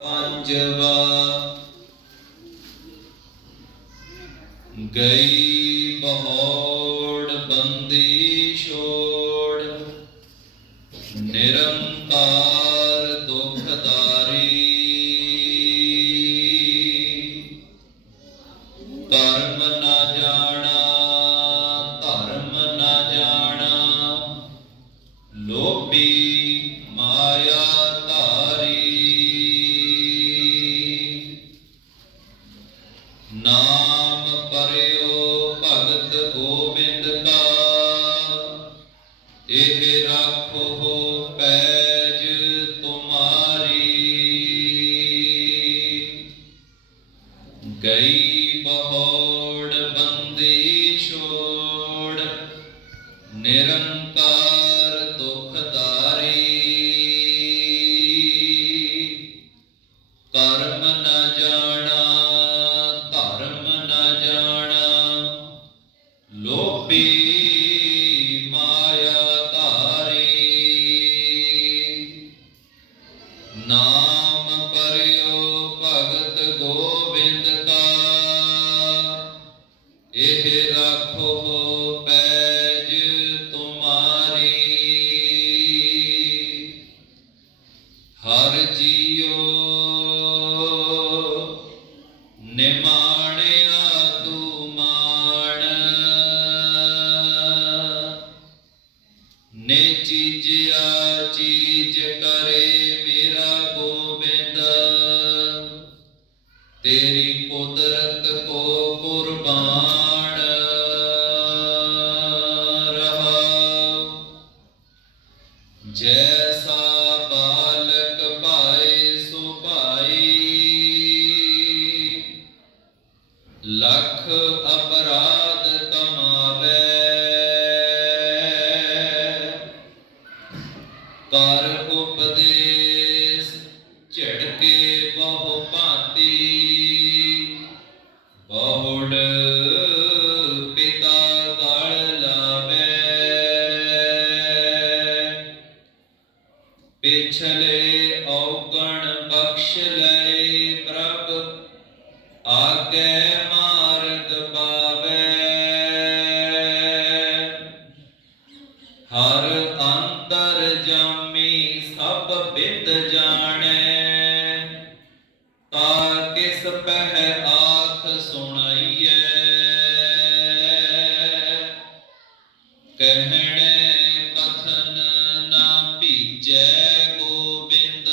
ਪੰਜਵਾ। ਗਈ ਬਹੋੜ ਬੰਦੀ ਛੋੜ। ਨਿਰੰਕਾਰ ਦੁਖਦਾਰੀ। ਧਰਮ ਨਾ ਜਾਣਾ, ਧਰਮ ਨਾ ਜਾਣਾ। ਲੋਭੀ ਮਾਇਆ ਧਾਰੀ। ਇਹ ਰੱਖੋ ਪੈਜ ਤੁਮਾਰੀ। ਗਈ ਬਹੋੜ ਬੰਦੀ ਛੋੜ ਨਿਰੰਕਾਰ ਦੁਖਦਾ ਨਾਮ ਪਰਿਓ ਭਗਤ ਗੋਬਿੰਦ ਕਾ ਇਹ ਰੱਖੋ ਪੈਜ ਤੁਮਾਰੀ। ਹਰ ਜੀਓ ਨਿਮਾਣਿਆ ਨੇ ਚੀਜਿਆ ਚੀਜ ਕਰੇ ਮੇਰਾ ਗੋਬਿੰਦ। ਤੇਰੀ ਕੁਦਰਤ ਕੋ ਕੁਰਬਾਨ ਪਿਛਲੇ ਔਗਣ ਬਖਸ਼ ਲਏ ਪ੍ਰਭ ਆਗੇ ਮਾਰਗ ਪਾਵੇ। ਹਰ ਅੰਤਰ ਜਾਮੀ ਸਭ ਬਿਦ ਜਾਣੇ। ਤਾ ਕਿਸ ਪਹਿ ਆਖ ਸੁਣਾਈਐ? ਕਹਿਣੇ ਕਥਨ ਨਾ ਭੀਜੈ ਗੋਬਿੰਦ।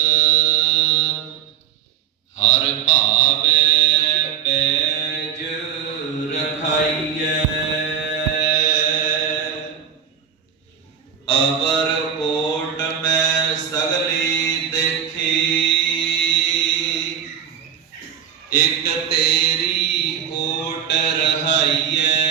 ਹਰ ਭਾਵੇ ਪੈਜ ਰਖਾਈਐ। ਅਵਰ ਕੋਟ ਮੈਂ ਸਗਲੀ ਇਕ ਤੇਰੀ ਓਟ ਰਹਾਈਐ।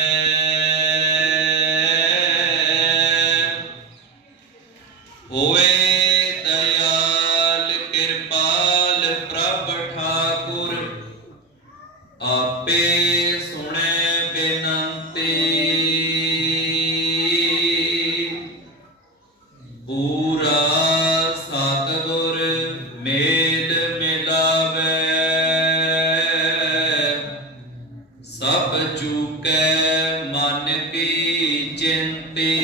ਚਿੰਤੀ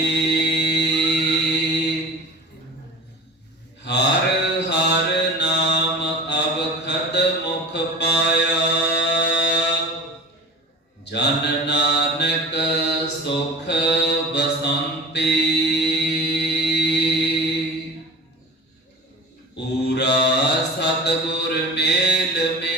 ਹਰ ਹਰ ਨਾਮ ਖਤ ਮੁਖ ਪਾਇਆ। ਜਨ ਨਾਨਕ ਸੁਖ ਬਸੰਤੀ। ਪੂਰਾ ਸਤਿਗੁਰ ਮੇਲ ਮੇ